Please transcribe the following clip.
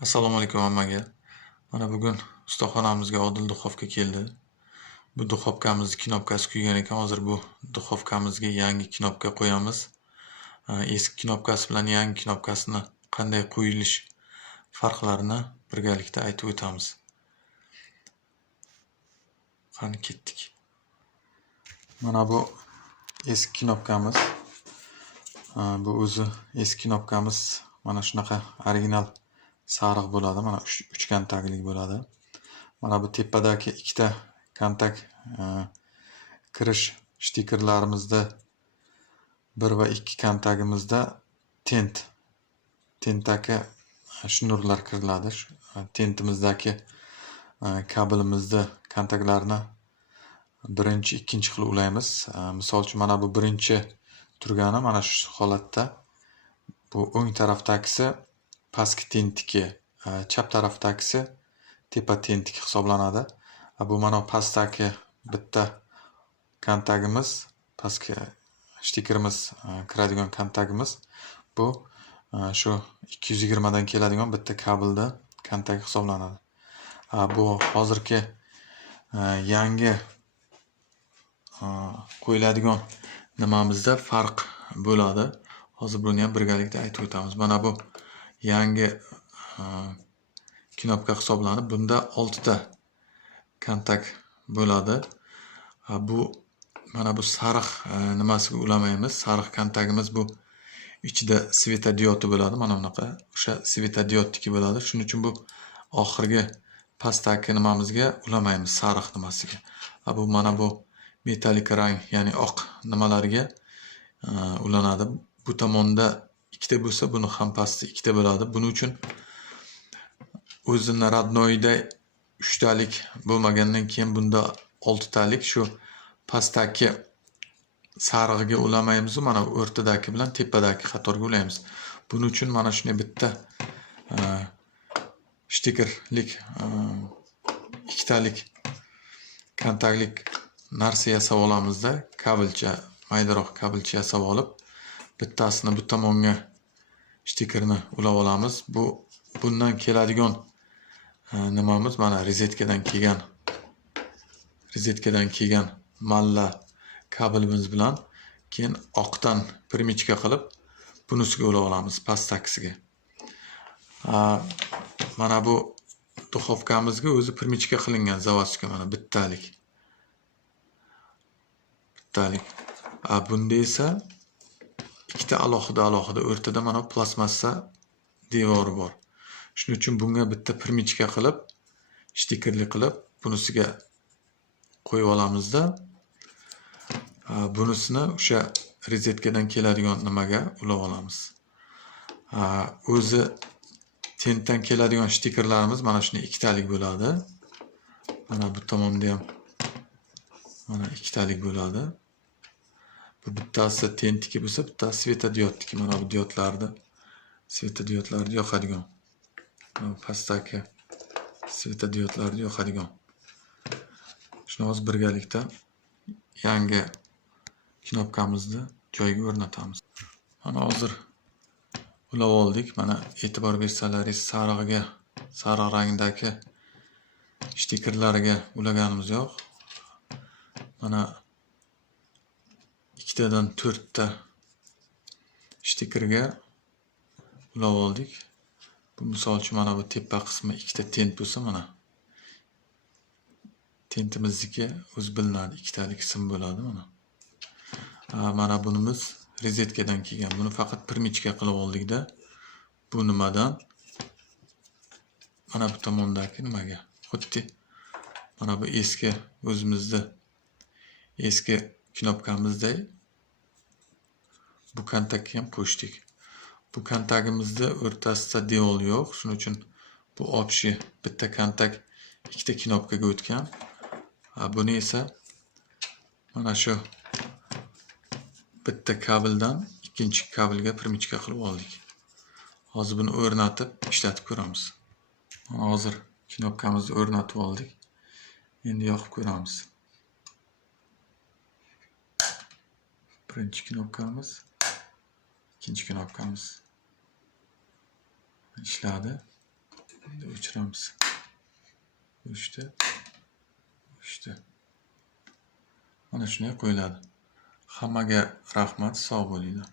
Assalomu alaykum hammaga. Mana bugun ustaxonamizga Odil duxovka keldi. Bu duxovkamizni knopkasi kuygan ekan. Hozir bu duxovkamizga yangi knopka qo'yamiz. Eski knopkasi bilan yangi knopkasini qanday qo'yilish farqlarini birgalikda aytib o'tamiz. Qani ketdik. Mana bu eski knopkamiz. Bu o'zi eski knopkamiz mana shunaqa original sariq bo'ladi. Mana 3 kontaktlik bo'ladi. Mana bu tepadagi ikkita kontakt kirish stikerlarimizda 1 va 2 kontaktimizda tentdagi shnurlar kiriladi. Tentimizdagi kabelimizni kontaktlarni birinchi, ikkinchi qilib ulaymiz. Misol uchun mana bu birinchi turgani mana shu holatda. Bu o'ng tarafdagisi pastki tentniki, chap tarafdagisi tepa tentniki hisoblanadi. Bu mana pastdagi bitta kontaktimiz, pastki stikerimiz kiradigan kontaktimiz. Bu shu 220 dan keladigan bitta kabelda kontakt hisoblanadi. Bu hozirgi yangi qo'yiladigan nimamizda farq bo'ladi. Hozir buni ham birgalikda aytib o'tamiz. Mana bu yangi knopka hisoblanib, bunda 6 ta kontakt bo'ladi. Bu mana bu sariq nimasiga ulamaymiz. Sariq kontaktimiz bu ichida svetodiodi bo'ladi. Mana bunaqa o'sha svetodiodniki bo'ladi. Shuning uchun bu oxirgi pastdagi nimamizga ulamaymiz, sariq nimasiga. Bu mana bu metalik rang, ya'ni oq nimalarga ulanadi. Bu tomonda ikkita bo'lsa, buni ham pasti ikkita bo'ladi. Buning uchun o'zini radnoyda 3 talik bo'lmagandan keyin bunda 6 talik shu pastdagi sarig'iga ulamaymiz, mana o'rtadagi bilan tepadagi qatorga ulaymiz. Buning uchun mana shunday bitta stikerlik ikkitalik kontaktlik narsa yasab olamizda, kabelcha, maydaroq kabelcha yasab olib, bittasini bu tomonga stikerni ulab olamiz. Bundan keladigan nimamiz mana rozetkadan kelgan malla kabelimiz bilan keyin oqdan pirmichka qilib bunisiga ulab olamiz, pastdagisiga. Mana bu duxovkamizga o'zi pirmichka qilingan zavodga, mana bittalik. Bunda esa ikkita alohida o'rtada mana plastmassa devori bor. Shuning uchun bunga bitta pirmichka qilib, stikerli qilib, bunisiga qo'yib olamizda. Bunisini o'sha rozetkadan keladigan nimaga ulab olamiz. O'zi tentdan keladigan stikerlarimiz mana shunday ikkitalik bo'ladi. Mana bu tomonda ham mana ikkitalik bo'ladi. Bu bittasi tentniki bo'lsa, bittasi svetodiodniki. Mana bu svetodiodlarni yoqadigan. Mana pastdagi svetodiodlarni yoqadigan. Shuni hozir birgalikda yangi knopkamizni joyiga o'rnatamiz. Mana hozir ulab oldik. Mana e'tibor bersalaringiz, sariq rangdagi stikerlariga ulaganimiz yo'q. Mana 2 tadan 4 ta stikerga ulab oldik. Bu misol uchun mana bu tepa qismi 2 ta tent bo'lsa, mana tentimizniki o'z bilinadi, 2 talik sim bo'ladi mana. Mana bunimiz rozetkadan kelgan. Buni faqat pirmichka qilib oldikda, bu nimadan mana bu tomondagi nimaga, xuddi mana bu eski o'zimizda eski knopkamizda bu kontaktga ham qo'shdik. Bu kontaktimizda o'rtasida devor yo'q. Shuning uchun bu общий bitta kontakt ikkita knopkaga o'tgan. Buni esa mana shu bitta kabeldan ikkinchi kabelga pirmichka qilib oldik. Hozir buni o'rnatib ishlatib ko'ramiz. Hozir knopkamizni o'rnatib oldik. Endi yoqib ko'ramiz. Birinchi knopkamiz, ikkinchi knopkamiz ishladi. Endi o'chiramiz. O'chdi. Mana shunday qo'yiladi. Hammaga rahmat, sog' bo'linglar.